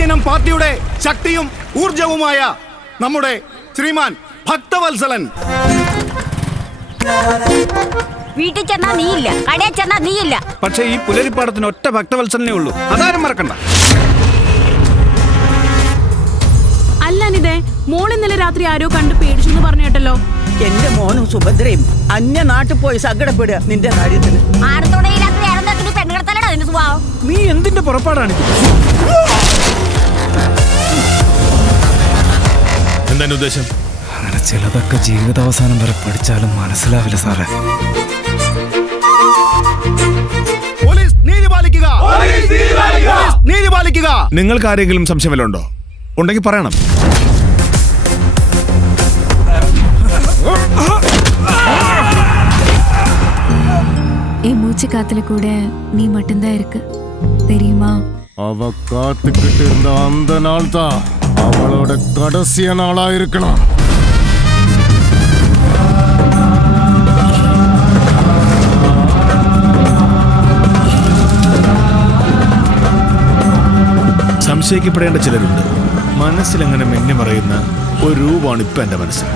പാർട്ടിയുടെ ശക്തിയും ഊർജവുമായ നമ്മുടെ ശ്രീമാൻ ഭക്തവത്സലൻ. വീട്ടിൽ ചെന്നാ നീയില്ല. കടയിൽ ചെന്നാ നീയില്ല. പക്ഷേ ഈ പുലരിപ്പാടത്തിന് ഒറ്റ ഭക്തവത്സലനേ ഉള്ളൂ. അതാരും മറക്കണ്ട. അല്ലാനിതേ മോൾ ഇന്നലെ രാത്രി ആരോ കണ്ട് പേടിച്ചു എന്ന് പറഞ്ഞു കേട്ടല്ലോ. എന്റെ മോനും സുഭദ്രയും അന്യ നാട്ടിൽ പോയി സങ്കടപ്പെടുക നിന്റെ കാര്യത്തിന്. സ്വഭാവം. നീ എന്തിന്റെ പുറപ്പാടാണ് എന്താണ് ഉദ്ദേശം അങ്ങനെ ചിലതൊക്കെ ജീവിതാവസാനം വരെ പഠിച്ചാലും മനസ്സിലാവില്ല സാറേ പോലീസ് നീതി പാലിക്കുക പോലീസ് നീതി പാലിക്കുക നിങ്ങൾക്ക് ആരെങ്കിലും സംശയം വല്ലതും ഉണ്ടോ ഉണ്ടെങ്കിൽ പറയണം என் மூச்சு காத்துல கூட நீ மட்டும்தான் இருக்கு தெரியுமா அவ காத்துக்கிட்டு இருந்த அந்த நாள் தான் அவளோட கடைசிய நாளா இருக்கணும் സംശയിക്കപ്പെടേണ്ട ചിലരുണ്ട് മനസ്സിലങ്ങനെ മെന്നി പറയുന്ന ഒരു രൂപമാണ് ഇപ്പൊ എന്റെ മനസ്സിൽ